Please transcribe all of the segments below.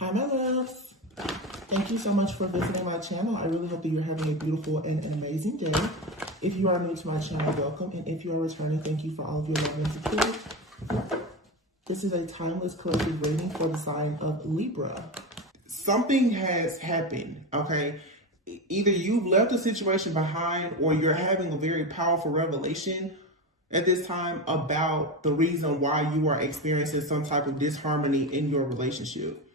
Hi, my loves. Thank you so much for visiting my channel. I really hope that you're having a beautiful and an amazing day. If you are new to my channel, welcome. And if you are returning, thank you for all of your love and support. This is a timeless collective reading for the sign of Libra. Something has happened, okay? Either you've left a situation behind or you're having a very powerful revelation at this time about the reason why you are experiencing some type of disharmony in your relationship.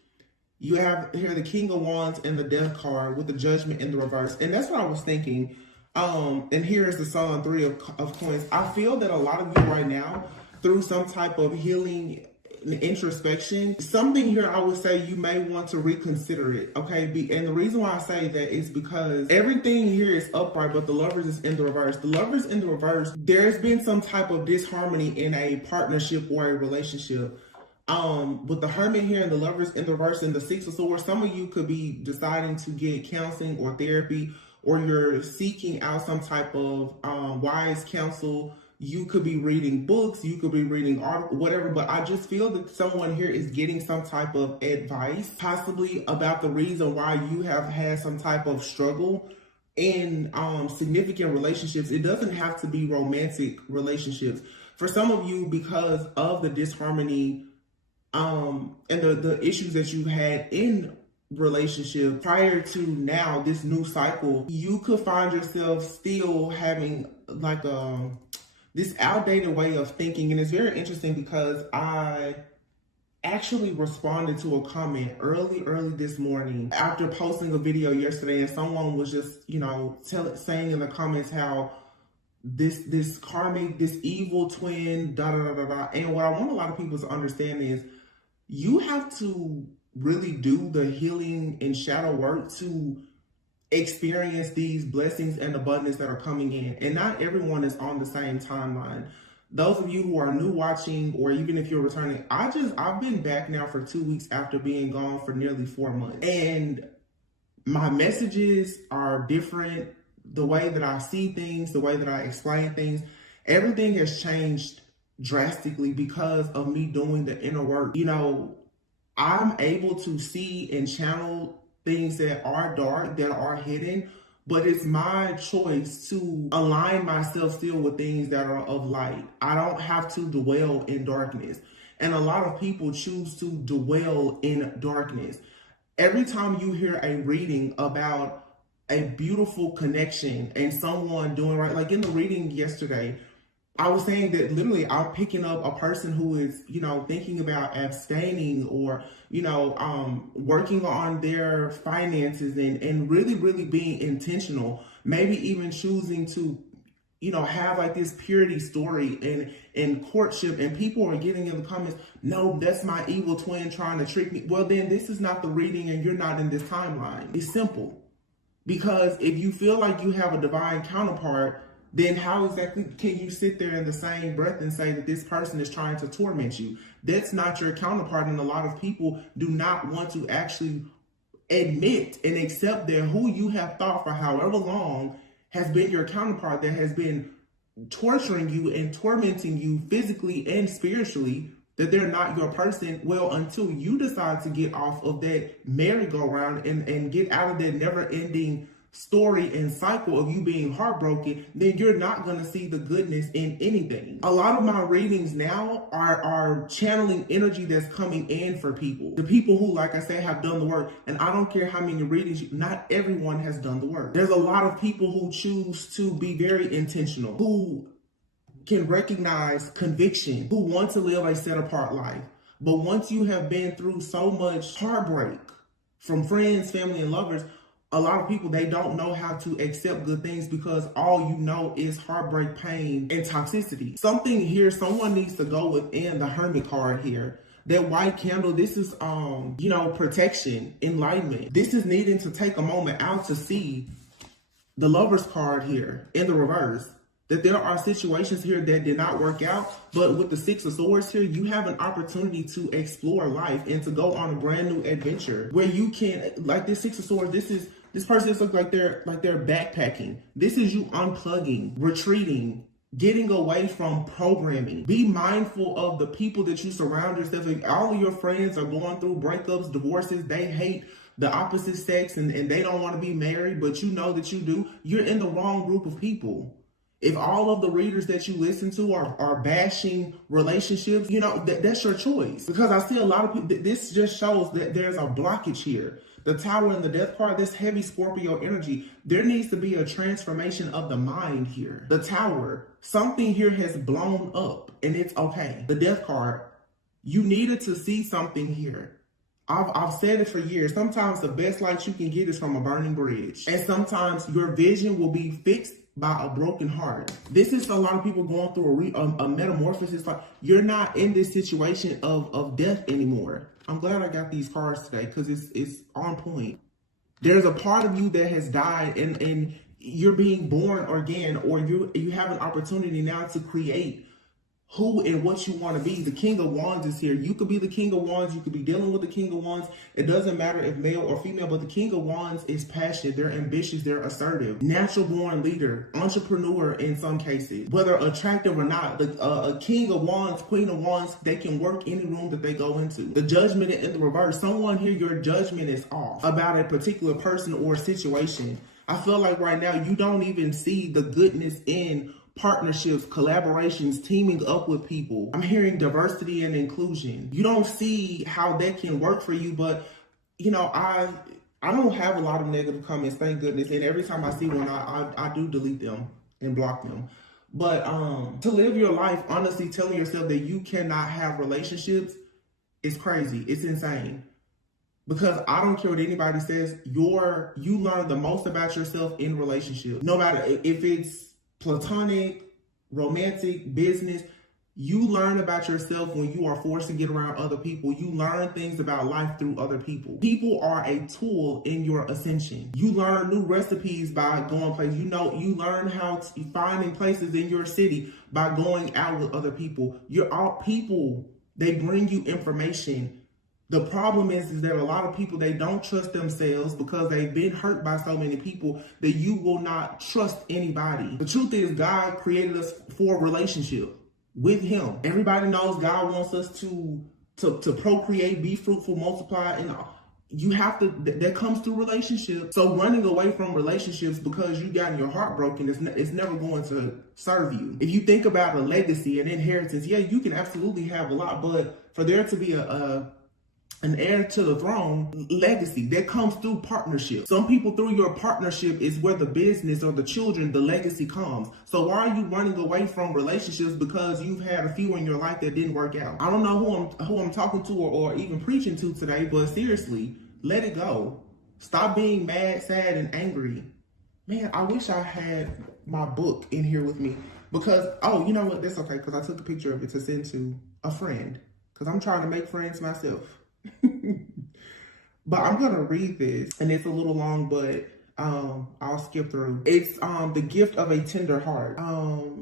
You have here the King of Wands and the Death card with the Judgment in the reverse. And that's what I was thinking. And here's the Sun, Three of Coins. I feel that a lot of you right now, through some type of healing and introspection, something here I would say you may want to reconsider it, okay? And the reason why I say that is because everything here is upright, but the Lovers is in the reverse. The Lovers in the reverse, there's been some type of disharmony in a partnership or a relationship. With the Hermit here and the Lovers in the reverse and the Six of Swords, some of you could be deciding to get counseling or therapy, or you're seeking out some type of wise counsel. You could be reading books, you could be reading art, whatever, but I just feel that someone here is getting some type of advice, possibly about the reason why you have had some type of struggle in significant relationships. It doesn't have to be romantic relationships. For some of you, because of the disharmony and the issues that you had in relationship prior to now, this new cycle, you could find yourself still having like this outdated way of thinking. And it's very interesting because I actually responded to a comment early this morning after posting a video yesterday, and someone was just, saying in the comments how this karmic, this evil twin, And what I want a lot of people to understand is you have to really do the healing and shadow work to experience these blessings and abundance that are coming in. And not everyone is on the same timeline. Those of you who are new watching, or even if you're returning, I've been back now for 2 weeks after being gone for nearly 4 months. And my messages are different. The way that I see things, the way that I explain things, everything has changed drastically because of me doing the inner work. I'm able to see and channel things that are dark, that are hidden, but it's my choice to align myself still with things that are of light. I don't have to dwell in darkness. And a lot of people choose to dwell in darkness. Every time you hear a reading about a beautiful connection and someone doing right, like in the reading yesterday, I was saying that literally I'm picking up a person who is, thinking about abstaining or, working on their finances and really, really being intentional, maybe even choosing to, have like this purity story and courtship, and people are getting in the comments, no, that's my evil twin trying to trick me. Well, then this is not the reading and you're not in this timeline. It's simple. Because if you feel like you have a divine counterpart, then how exactly can you sit there in the same breath and say that this person is trying to torment you? That's not your counterpart. And a lot of people do not want to actually admit and accept that who you have thought for however long has been your counterpart, that has been torturing you and tormenting you physically and spiritually, that they're not your person. Well, until you decide to get off of that merry-go-round and get out of that never-ending story and cycle of you being heartbroken, then you're not going to see the goodness in anything. A lot of my readings now are channeling energy that's coming in for people. The people who, like I said, have done the work. And I don't care how many readings, not everyone has done the work. There's a lot of people who choose to be very intentional, who can recognize conviction, who want to live a set apart life. But once you have been through so much heartbreak from friends, family, and lovers, a lot of people, they don't know how to accept good things because all you know is heartbreak, pain, and toxicity. Something here, someone needs to go within the Hermit card here. That white candle, this is, protection, enlightenment. This is needing to take a moment out to see the Lover's card here in the reverse. That there are situations here that did not work out, but with the Six of Swords here, you have an opportunity to explore life and to go on a brand new adventure where you can, like this Six of Swords, this person looks like they're backpacking. This is you unplugging, retreating, getting away from programming. Be mindful of the people that you surround yourself with. All of your friends are going through breakups, divorces. They hate the opposite sex and they don't want to be married, but you know that you do. You're in the wrong group of people. If all of the readers that you listen to are bashing relationships, you know, that's your choice. Because I see a lot of people, this just shows that there's a blockage here. The Tower and the Death card, this heavy Scorpio energy, there needs to be a transformation of the mind here. The Tower, something here has blown up and it's okay. The Death card, you needed to see something here. I've said it for years. Sometimes the best light you can get is from a burning bridge. And sometimes your vision will be fixed by a broken heart. This is a lot of people going through a metamorphosis. Like, you're not in this situation of death anymore. I'm glad I got these cards today because it's on point. There's a part of you that has died and you're being born again, or you have an opportunity now to create who and what you want to be. The King of Wands is here. You could be the King of Wands. You could be dealing with the King of Wands. It doesn't matter if male or female, but the King of Wands is passionate. They're ambitious. They're assertive. Natural born leader. Entrepreneur in some cases. Whether attractive or not, a King of Wands, Queen of Wands, they can work any room that they go into. The Judgment in the reverse. Someone here, your judgment is off about a particular person or situation. I feel like right now you don't even see the goodness in partnerships, collaborations, teaming up with people. I'm hearing diversity and inclusion. You don't see how that can work for you, but you know, I don't have a lot of negative comments, thank goodness. And every time I see one, I do delete them and block them. But to live your life honestly telling yourself that you cannot have relationships is crazy. It's insane. Because I don't care what anybody says, you learn the most about yourself in relationships. No matter if it's platonic, romantic, business, you learn about yourself when you are forced to get around other people. You learn things about life through other people. People are a tool in your ascension. You learn new recipes by going places. You learn how to finding places in your city by going out with other people. You're all people. They bring you information. The problem is that a lot of people, they don't trust themselves because they've been hurt by so many people that you will not trust anybody. The truth is God created us for a relationship with him. Everybody knows God wants us to procreate, be fruitful, multiply, and you have to, that comes through relationships. So running away from relationships because you got your heart broken is never going to serve you. If you think about a legacy, an inheritance, yeah, you can absolutely have a lot, but for there to be an heir to the throne, legacy, that comes through partnership. Some people, through your partnership is where the business or the children, the legacy comes. So why are you running away from relationships because you've had a few in your life that didn't work out? I don't know who I'm talking to or even preaching to today, but seriously, let it go. Stop being mad, sad, and angry. Man, I wish I had my book in here with me because, oh, you know what? That's okay because I took a picture of it to send to a friend because I'm trying to make friends myself. But I'm gonna read this, and it's a little long, but I'll skip through. It's the gift of a tender heart.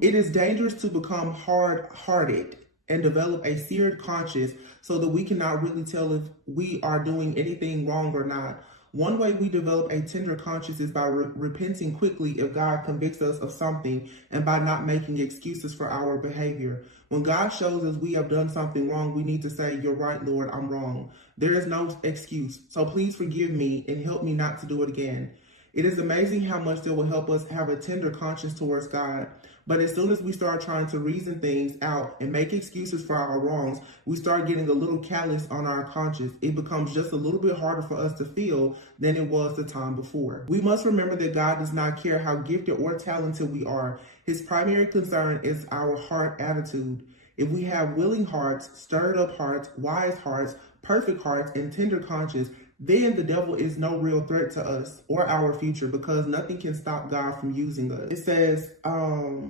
It is dangerous to become hard-hearted and develop a seared conscience so that we cannot really tell if we are doing anything wrong or not. One way we develop a tender conscience is by repenting quickly if God convicts us of something and by not making excuses for our behavior. When God shows us we have done something wrong, we need to say, "You're right, Lord, I'm wrong." There is no excuse. So please forgive me and help me not to do it again. It is amazing how much that will help us have a tender conscience towards God. But as soon as we start trying to reason things out and make excuses for our wrongs, we start getting a little callous on our conscience. It becomes just a little bit harder for us to feel than it was the time before. We must remember that God does not care how gifted or talented we are. His primary concern is our heart attitude. If we have willing hearts, stirred up hearts, wise hearts, perfect hearts, and tender conscience, then the devil is no real threat to us or our future because nothing can stop God from using us. It says,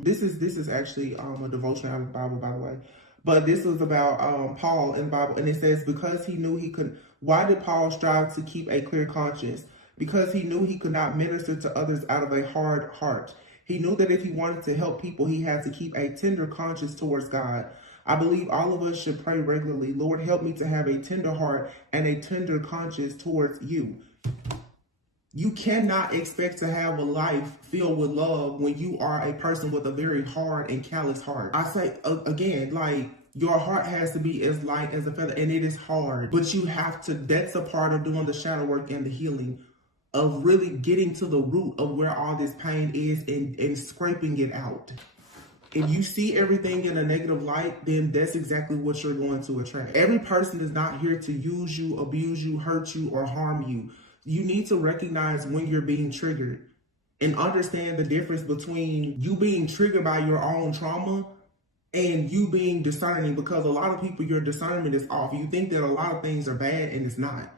this is actually a devotion out of the Bible, by the way, but this was about Paul in the Bible, and it says, because he knew he could, why did Paul strive to keep a clear conscience? Because he knew he could not minister to others out of a hard heart. He knew that if he wanted to help people, he had to keep a tender conscience towards God. I believe all of us should pray regularly. Lord, help me to have a tender heart and a tender conscience towards you. You cannot expect to have a life filled with love when you are a person with a very hard and callous heart. I say again, like, your heart has to be as light as a feather, and it is hard, but you have to, that's a part of doing the shadow work and the healing, of really getting to the root of where all this pain is and scraping it out. If you see everything in a negative light, then that's exactly what you're going to attract. Every person is not here to use you, abuse you, hurt you, or harm you. You need to recognize when you're being triggered and understand the difference between you being triggered by your own trauma and you being discerning, because a lot of people, your discernment is off. You think that a lot of things are bad and it's not.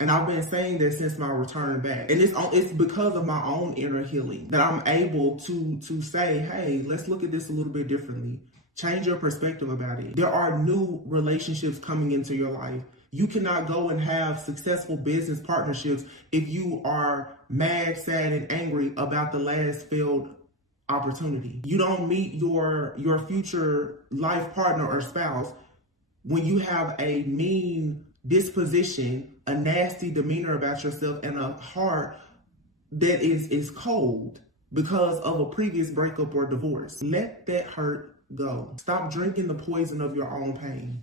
And I've been saying that since my return back. And it's because of my own inner healing that I'm able to say, hey, let's look at this a little bit differently. Change your perspective about it. There are new relationships coming into your life. You cannot go and have successful business partnerships if you are mad, sad, and angry about the last failed opportunity. You don't meet your future life partner or spouse when you have a mean disposition, a nasty demeanor about yourself, and a heart that is cold because of a previous breakup or divorce. Let that hurt go. Stop drinking the poison of your own pain.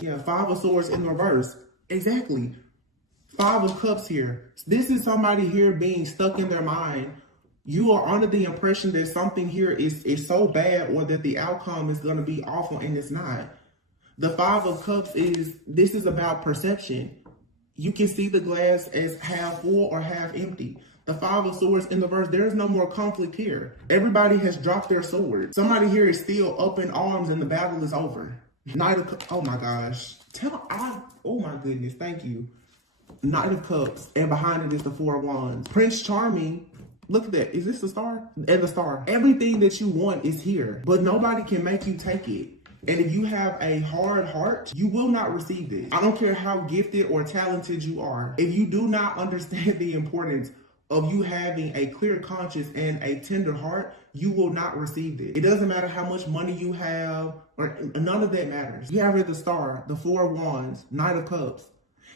Yeah, 5 of Swords in reverse. Exactly. 5 of Cups here. This is somebody here being stuck in their mind. You are under the impression that something here is so bad, or that the outcome is going to be awful, and it's not. The 5 of Cups this is about perception. You can see the glass as half full or half empty. The 5 of Swords in the reverse, there is no more conflict here. Everybody has dropped their sword. Somebody here is still up in arms and the battle is over. Knight of Cups, oh my gosh. Oh my goodness, thank you. Knight of Cups, and behind it is the 4 of Wands. Prince Charming, look at that. Is this the star? And the star. Everything that you want is here, but nobody can make you take it. And if you have a hard heart, you will not receive this. I don't care how gifted or talented you are. If you do not understand the importance of you having a clear conscience and a tender heart, you will not receive this. It doesn't matter how much money you have, or none of that matters. You have here the star, the 4 of Wands, Knight of Cups.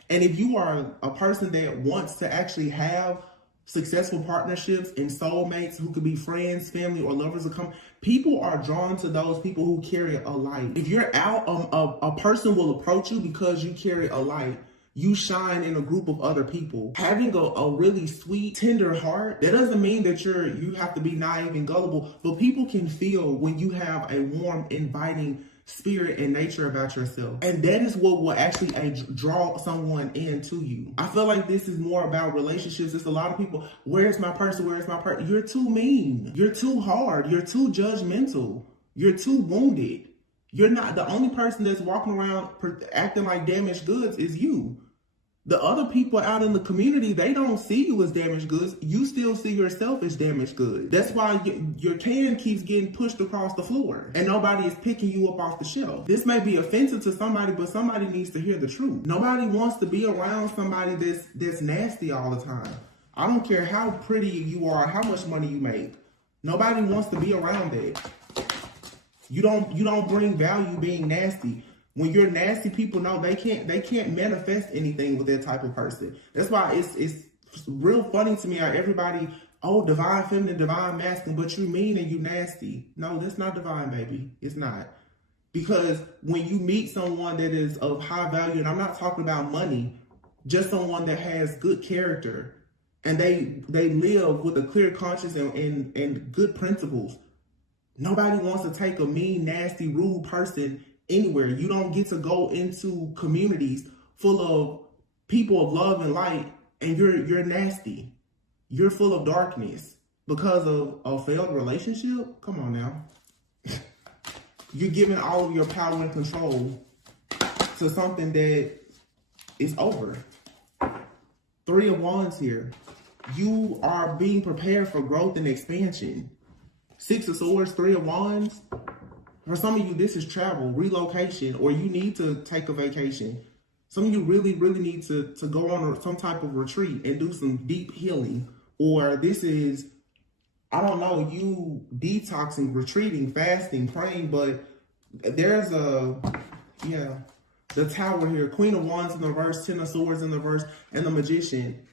And if you are a person that wants to actually have successful partnerships and soulmates who could be friends, family, or lovers, people are drawn to those people who carry a light. If you're out, a person will approach you because you carry a light. You shine in a group of other people. Having a really sweet, tender heart, that doesn't mean that you have to be naive and gullible, but people can feel when you have a warm, inviting spirit and nature about yourself. And that is what will actually draw someone into you. I feel like this is more about relationships. It's a lot of people, where's my person? Where's my person? You're too mean. You're too hard. You're too judgmental. You're too wounded. You're not the only person that's walking around acting like damaged goods is you. The other people out in the community, they don't see you as damaged goods. You still see yourself as damaged goods. That's why your can keeps getting pushed across the floor and nobody is picking you up off the shelf. This may be offensive to somebody, but somebody needs to hear the truth. Nobody wants to be around somebody that's nasty all the time. I don't care how pretty you are, how much money you make. Nobody wants to be around that. You don't bring value being nasty. When you're nasty, people know they can't manifest anything with that type of person. That's why it's real funny to me how everybody, oh, divine feminine, divine masculine, but you mean and you nasty. No, that's not divine, baby. It's not. Because when you meet someone that is of high value, and I'm not talking about money, just someone that has good character, and they live with a clear conscience and good principles. Nobody wants to take a mean, nasty, rude person anywhere. You don't get to go into communities full of people of love and light and you're nasty. You're full of darkness because of a failed relationship. Come on now. You're giving all of your power and control to something that is over. 3 of Wands here. You are being prepared for growth and expansion. 6 of Swords, 3 of Wands. For some of you, this is travel, relocation, or you need to take a vacation. Some of you really, really need to go on some type of retreat and do some deep healing. Or this is, I don't know, you detoxing, retreating, fasting, praying, but there's The Tower here, Queen of Wands in the reverse, Ten of Swords in the reverse, and the Magician.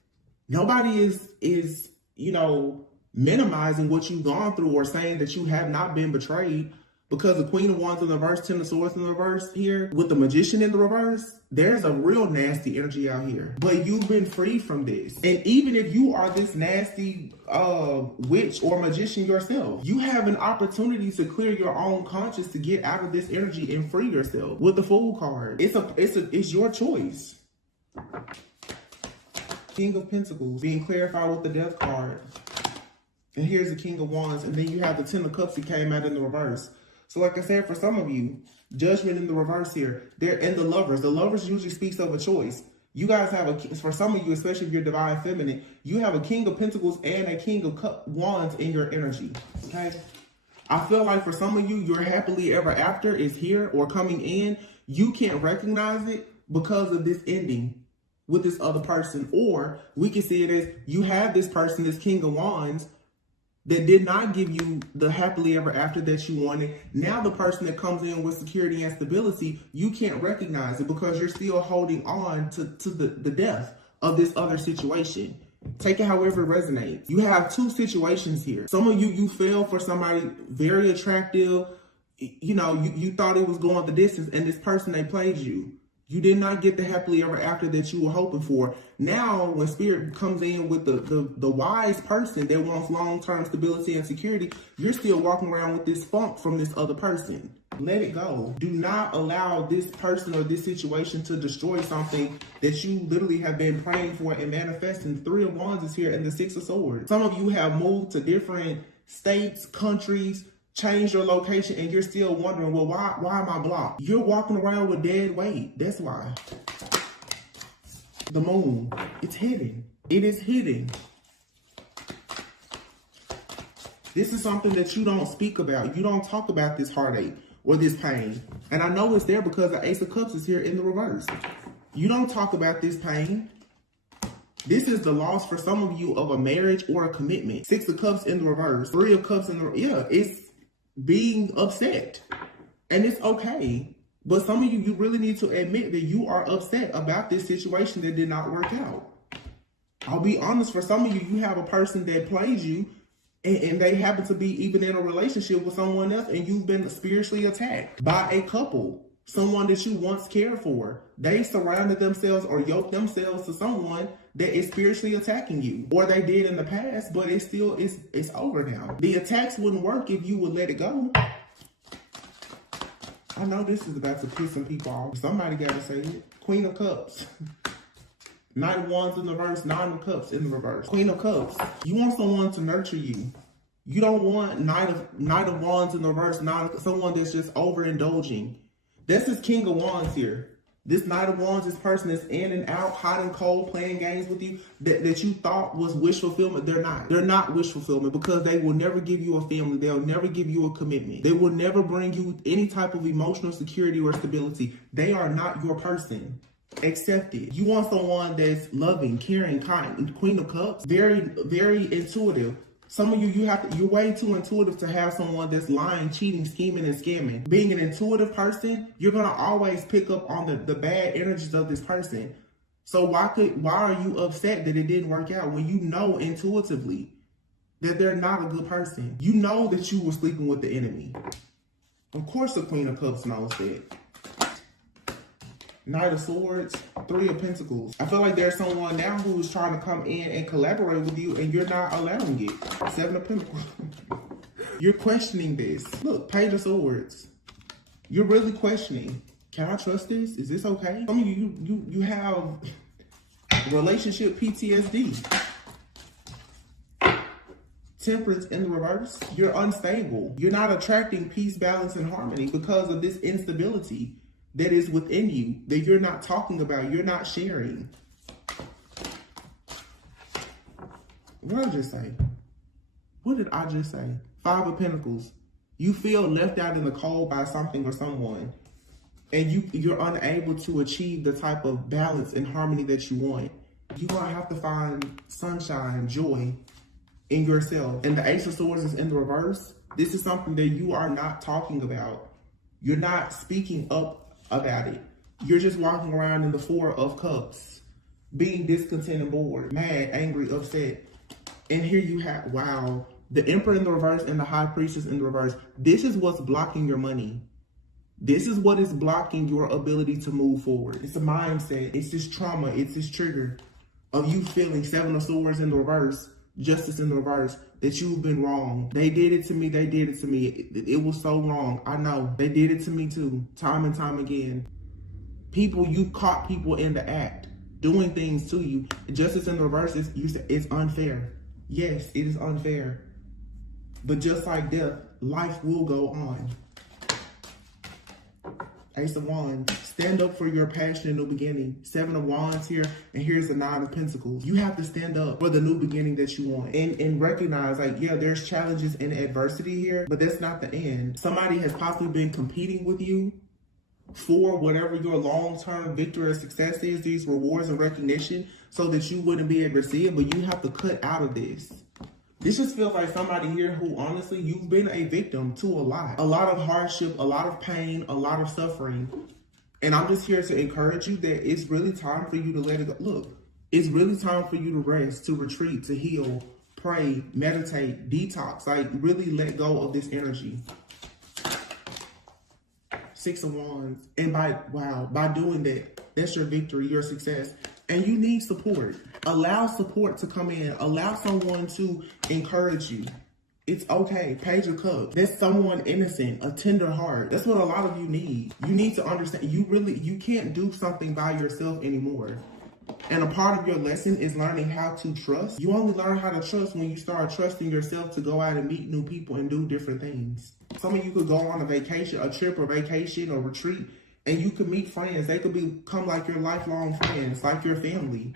Nobody is you know, minimizing what you've gone through or saying that you have not been betrayed, because the Queen of Wands in the reverse, Ten of Swords in the reverse here, with the Magician in the reverse, there's a real nasty energy out here. But you've been free from this. And even if you are this nasty witch or magician yourself, you have an opportunity to clear your own conscience to get out of this energy and free yourself. With the Fool card, it's your choice. King of Pentacles being clarified with the Death card. And here's the King of Wands, and then you have the Ten of Cups that came out in the reverse. So like I said, for some of you, Judgment in the reverse here. And the Lovers. The Lovers usually speaks of a choice. You guys have for some of you, especially if you're divine feminine, you have a King of Pentacles and a King of Wands in your energy. Okay? I feel like for some of you, your happily ever after is here or coming in. You can't recognize it because of this ending with this other person. Or we can see it as you have this person, this King of Wands, that did not give you the happily ever after that you wanted. Now the person that comes in with security and stability, you can't recognize it because you're still holding on to the death of this other situation. Take it however it resonates. You have two situations here. Some of you fell for somebody very attractive. You know, you thought it was going the distance, and this person, they played you. You did not get the happily ever after that you were hoping for. Now, when Spirit comes in with the wise person that wants long-term stability and security, you're still walking around with this funk from this other person. Let it go. Do not allow this person or this situation to destroy something that you literally have been praying for and manifesting. Three of Wands is here and the Six of Swords. Some of you have moved to different states, countries, change your location, and you're still wondering, well, why am I blocked? You're walking around with dead weight. That's why. The Moon, it's hidden. It is hidden. This is something that you don't speak about. You don't talk about this heartache or this pain. And I know it's there because the Ace of Cups is here in the reverse. You don't talk about this pain. This is the loss for some of you of a marriage or a commitment. Six of Cups in the reverse. Three of Cups in the, it's being upset, and it's okay. But some of you really need to admit that you are upset about this situation that did not work out. I'll be honest, for some of you, you have a person that plays you, and they happen to be even in a relationship with someone else, and you've been spiritually attacked by a couple, someone that you once cared for. They surrounded themselves or yoked themselves to someone that is spiritually attacking you, or they did in the past, but it's over now. The attacks wouldn't work if you would let it go. I know this is about to piss some people off. Somebody gotta say it. Queen of Cups. Knight of Wands in the reverse, Nine of Cups in the reverse. Queen of Cups. You want someone to nurture you. You don't want Knight of Wands in the reverse, someone that's just overindulging. This is King of Wands here. This Knight of Wands, this person is in and out, hot and cold, playing games with you that you thought was wish fulfillment. They're not. They're not wish fulfillment because they will never give you a family. They'll never give you a commitment. They will never bring you any type of emotional security or stability. They are not your person. Accept it. You want someone that's loving, caring, kind. Queen of Cups, very, very intuitive. Some of you, you're way too intuitive to have someone that's lying, cheating, scheming, and scamming. Being an intuitive person, you're going to always pick up on the bad energies of this person. So why are you upset that it didn't work out when you know intuitively that they're not a good person? You know that you were sleeping with the enemy. Of course the Queen of Cups knows that. Knight of Swords, Three of Pentacles. I feel like there's someone now who's trying to come in and collaborate with you and you're not allowing it. Seven of Pentacles. You're questioning this. Look, Page of Swords. You're really questioning. Can I trust this? Is this okay? Some of you have relationship PTSD. Temperance in the reverse. You're unstable. You're not attracting peace, balance, and harmony because of this instability that is within you that you're not talking about, you're not sharing. What did I just say? What did I just say? Five of Pentacles. You feel left out in the cold by something or someone, and you're unable to achieve the type of balance and harmony that you want. You're gonna have to find sunshine, joy in yourself. And the Ace of Swords is in the reverse. This is something that you are not talking about. You're not speaking up about it. You're just walking around in the Four of Cups, being discontent and bored, mad, angry, upset. And here you have, wow, the Emperor in the reverse and the High Priestess in the reverse. This is what's blocking your money. This is what is blocking your ability to move forward. It's a mindset. It's this trauma. It's this trigger of you feeling Seven of Swords in the reverse, Justice in the reverse, that you've been wrong. They did it to me. They did it to me. It was so wrong. I know. They did it to me too, time and time again. People, you caught people in the act, doing things to you. Justice in the reverse is, it's unfair. Yes, it is unfair. But just like death, life will go on. Ace of Wands, stand up for your passion in the beginning. Seven of Wands here, and here's the Nine of Pentacles. You have to stand up for the new beginning that you want. And recognize, like, yeah, there's challenges and adversity here, but that's not the end. Somebody has possibly been competing with you for whatever your long-term victory or success is, these rewards and recognition, so that you wouldn't be able to see it, but you have to cut out of this. This just feels like somebody here who, honestly, you've been a victim to a lot of hardship, a lot of pain, a lot of suffering. And I'm just here to encourage you that it's really time for you to let it go. Look, it's really time for you to rest, to retreat, to heal, pray, meditate, detox, like really let go of this energy. Six of Wands. And by doing that, that's your victory, your success. And you need support. Allow support to come in. Allow someone to encourage you. It's okay. Page of Cups. That's someone innocent, a tender heart. That's what a lot of you need. You need to understand you can't do something by yourself anymore. And a part of your lesson is learning how to trust. You only learn how to trust when you start trusting yourself to go out and meet new people and do different things. Some of you could go on a vacation, a trip or vacation or retreat, and you could meet friends. They could become like your lifelong friends, like your family.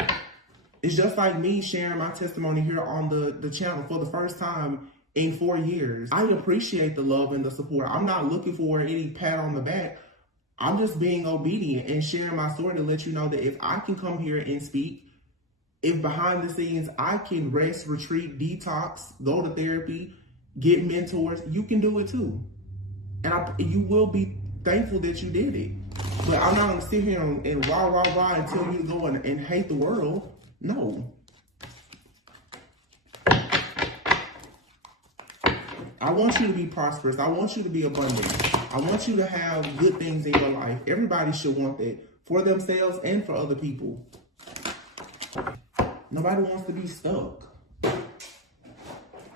It's just like me sharing my testimony here on the channel for the first time in 4 years. I appreciate the love and the support. I'm not looking for any pat on the back. I'm just being obedient and sharing my story to let you know that if I can come here and speak, if behind the scenes I can rest, retreat, detox, go to therapy, get mentors, you can do it too. And you will be thankful that you did it. But I'm not going to sit here and rah and tell you to go and hate the world. No. I want you to be prosperous. I want you to be abundant. I want you to have good things in your life. Everybody should want that for themselves and for other people. Nobody wants to be stuck.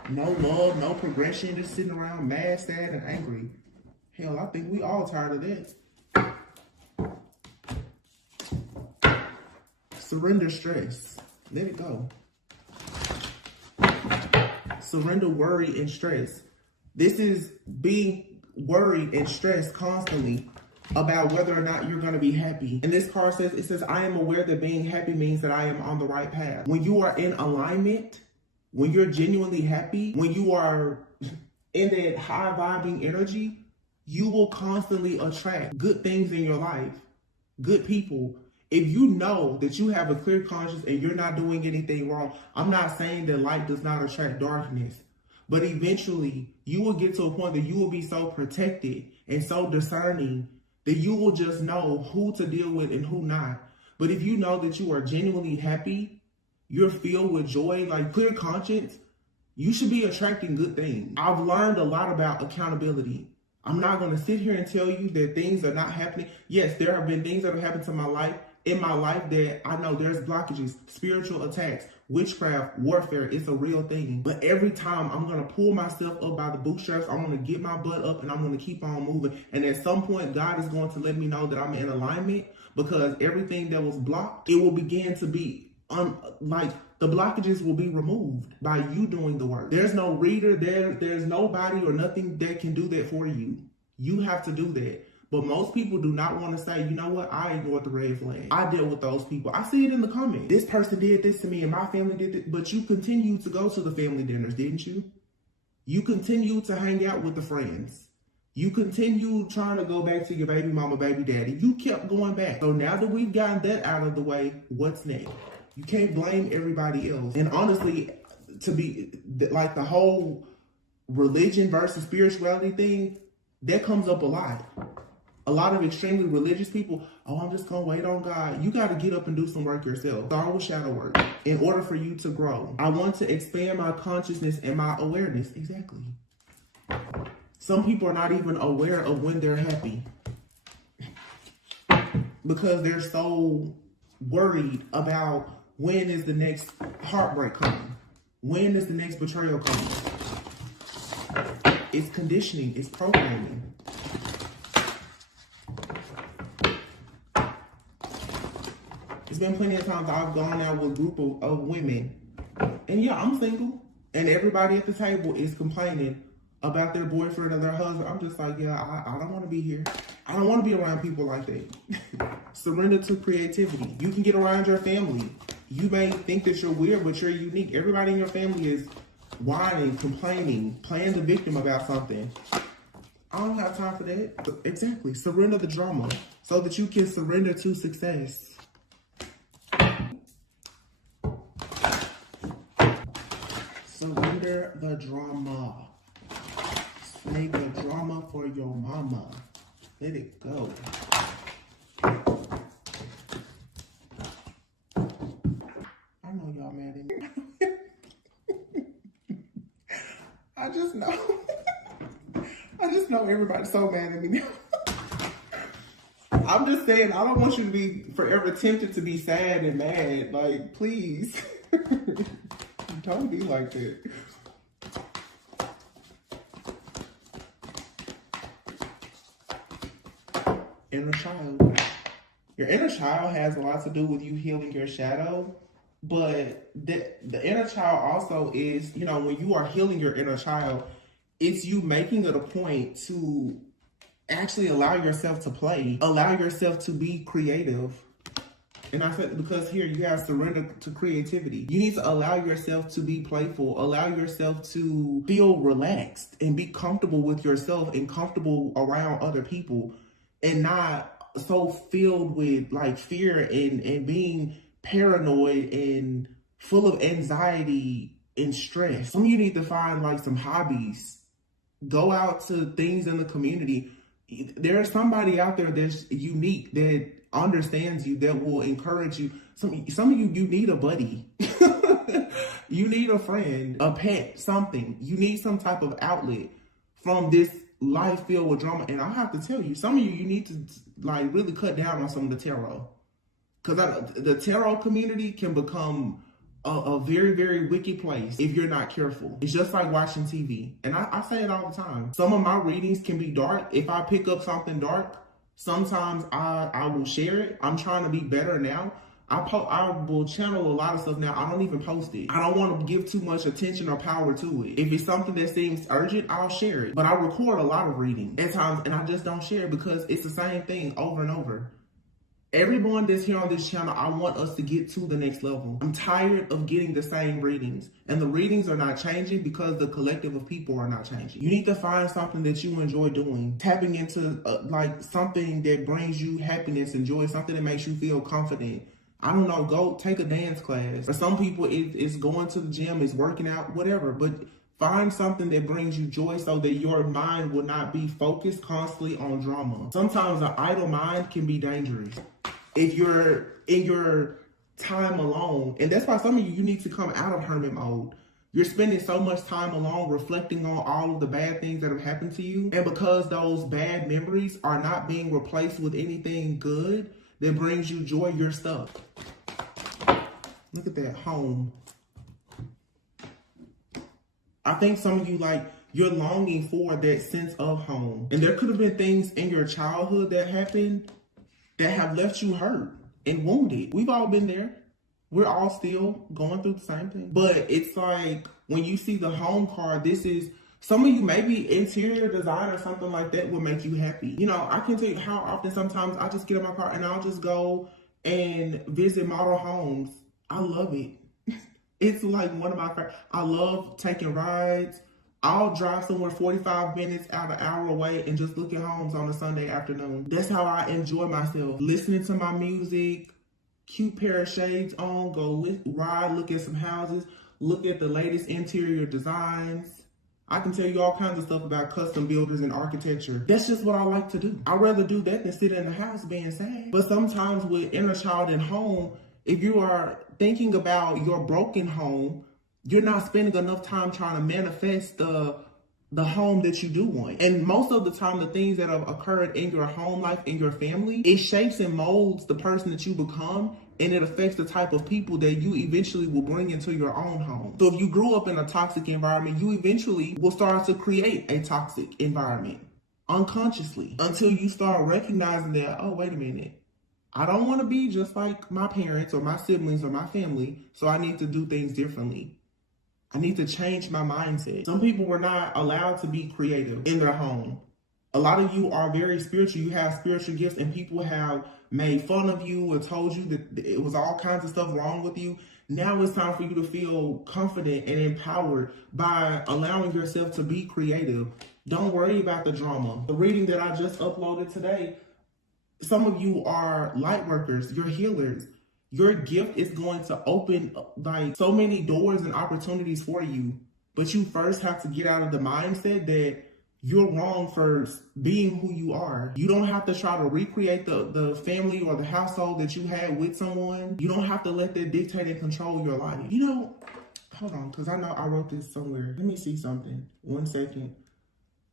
No love, no progression, just sitting around mad, sad, and angry. Hell, I think we all tired of that. Surrender stress. Let it go. Surrender worry and stress. This is being worried and stressed constantly about whether or not you're going to be happy. And this card says, it says, I am aware that being happy means that I am on the right path. When you are in alignment, when you're genuinely happy, when you are in that high vibing energy, you will constantly attract good things in your life, good people. If you know that you have a clear conscience and you're not doing anything wrong, I'm not saying that light does not attract darkness, but eventually you will get to a point that you will be so protected and so discerning that you will just know who to deal with and who not. But if you know that you are genuinely happy, you're filled with joy, like clear conscience, you should be attracting good things. I've learned a lot about accountability. I'm not going to sit here and tell you that things are not happening. Yes, there have been things that have happened to my life, in my life, that I know there's blockages, spiritual attacks, witchcraft, warfare. It's a real thing. But every time I'm going to pull myself up by the bootstraps, I'm going to get my butt up and I'm going to keep on moving. And at some point, God is going to let me know that I'm in alignment, because everything that was blocked, it will begin to be like the blockages will be removed by you doing the work. There's no reader, there's nobody or nothing that can do that for you. You have to do that. But most people do not want to say, you know what, I ignored the red flag. I dealt with those people. I see it in the comments. This person did this to me and my family did this. But you continued to go to the family dinners, didn't you? You continued to hang out with the friends. You continued trying to go back to your baby mama, baby daddy. You kept going back. So now that we've gotten that out of the way, what's next? You can't blame everybody else. And honestly, to be like the whole religion versus spirituality thing, that comes up a lot. A lot of extremely religious people, oh, I'm just going to wait on God. You got to get up and do some work yourself. Start with shadow work in order for you to grow. I want to expand my consciousness and my awareness. Exactly. Some people are not even aware of when they're happy because they're so worried about when is the next heartbreak coming? When is the next betrayal coming? It's conditioning. It's programming. There's been plenty of times I've gone out with a group of women, and yeah, I'm single, and everybody at the table is complaining about their boyfriend or their husband. I'm just like, yeah, I don't want to be here. I don't want to be around people like that. Surrender to creativity. You can get around your family. You may think that you're weird, but you're unique. Everybody in your family is whining, complaining, playing the victim about something. I don't have time for that. Exactly. Surrender the drama so that you can surrender to success. Surrender the drama. Make the drama for your mama. Let it go. I know y'all mad at me. I just know. I just know everybody's so mad at me now. I'm just saying, I don't want you to be forever tempted to be sad and mad. Like, please. Don't be like that. Inner child. Your inner child has a lot to do with you healing your shadow, but the inner child also is, you know, when you are healing your inner child, it's you making it a point to actually allow yourself to play, allow yourself to be creative. And I said, because here you have surrender to creativity. You need to allow yourself to be playful, allow yourself to feel relaxed and be comfortable with yourself and comfortable around other people, and not so filled with like fear and being paranoid and full of anxiety and stress. Some of you need to find like some hobbies. Go out to things in the community. There's somebody out there that's unique, that understands you, that will encourage you. Some of you need a buddy. You need a friend, a pet, something. You need some type of outlet from this life filled with drama. And I have to tell you, some of you need to like really cut down on some of the tarot, because the tarot community can become a very, very wicked place if you're not careful. It's just like watching TV. And I say it all the time. Some of my readings can be dark. If I pick up something dark, sometimes I will share it. I'm trying to be better now. I will channel a lot of stuff now. I don't even post it. I don't want to give too much attention or power to it. If it's something that seems urgent, I'll share it. But I record a lot of reading at times, and I just don't share it because it's the same thing over and over. Everyone that's here on this channel, I want us to get to the next level. I'm tired of getting the same readings, and the readings are not changing because the collective of people are not changing. You need to find something that you enjoy doing, tapping into like something that brings you happiness and joy, something that makes you feel confident. I don't know, go take a dance class. For some people, it's going to the gym, it's working out, whatever. But find something that brings you joy so that your mind will not be focused constantly on drama. Sometimes an idle mind can be dangerous if you're in your time alone. And that's why some of you need to come out of hermit mode. You're spending so much time alone reflecting on all of the bad things that have happened to you. And because those bad memories are not being replaced with anything good that brings you joy, you're stuck. Look at that, home. I think some of you, like, you're longing for that sense of home. And there could have been things in your childhood that happened that have left you hurt and wounded. We've all been there. We're all still going through the same thing. But it's like, when you see the home card, this is, some of you, maybe interior design or something like that will make you happy. You know, I can tell you how often sometimes I just get in my car and I'll just go and visit model homes. I love it. It's like one of my favorite. I love taking rides. I'll drive somewhere 45 minutes out an hour away and just look at homes on a Sunday afternoon. That's how I enjoy myself. Listening to my music, cute pair of shades on, go ride, look at some houses, look at the latest interior designs. I can tell you all kinds of stuff about custom builders and architecture. That's just what I like to do. I'd rather do that than sit in the house being sad. But sometimes with inner child and home, if you are thinking about your broken home, you're not spending enough time trying to manifest the home that you do want. And most of the time, the things that have occurred in your home life, in your family, it shapes and molds the person that you become, and it affects the type of people that you eventually will bring into your own home. So if you grew up in a toxic environment, you eventually will start to create a toxic environment unconsciously until you start recognizing that, oh, wait a minute, I don't want to be just like my parents or my siblings or my family, so I need to do things differently. I need to change my mindset. Some people were not allowed to be creative in their home. A lot of you are very spiritual. You have spiritual gifts, and people have made fun of you or told you that it was all kinds of stuff wrong with you. Now it's time for you to feel confident and empowered by allowing yourself to be creative. Don't worry about the drama. The reading that I just uploaded today, some of you are light workers, you're healers. Your gift is going to open like so many doors and opportunities for you. But you first have to get out of the mindset that you're wrong for being who you are. You don't have to try to recreate the family or the household that you had with someone. You don't have to let that dictate and control your life. You know, hold on, because I know I wrote this somewhere. Let me see something. 1 second.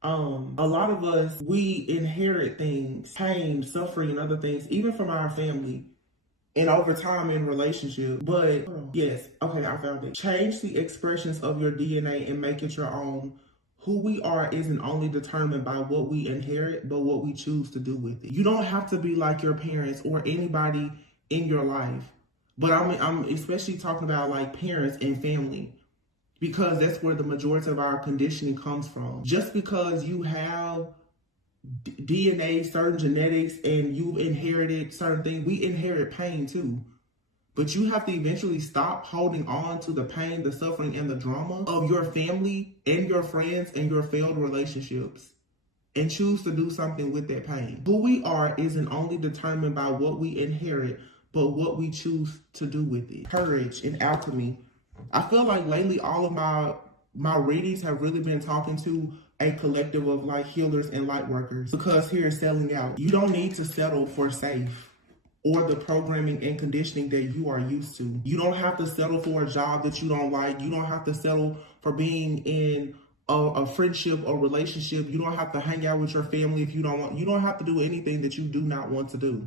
A lot of us, we inherit things, pain, suffering, and other things, even from our family. And over time in relationship. But yes, okay, I found it. Change the expressions of your DNA and make it your own. Who we are isn't only determined by what we inherit, but what we choose to do with it. You don't have to be like your parents or anybody in your life. But I'm especially talking about like parents and family, because that's where the majority of our conditioning comes from. Just because you have DNA, certain genetics, and you've inherited certain things, we inherit pain too. But you have to eventually stop holding on to the pain, the suffering, and the drama of your family and your friends and your failed relationships, and choose to do something with that pain. Who we are isn't only determined by what we inherit, but what we choose to do with it. Courage and alchemy. I feel like lately all of my readings have really been talking to a collective of like healers and light workers, because here is selling out. You don't need to settle for safe or the programming and conditioning that you are used to. You don't have to settle for a job that you don't like. You don't have to settle for being in a friendship or relationship. You don't have to hang out with your family if you don't want. You don't have to do anything that you do not want to do.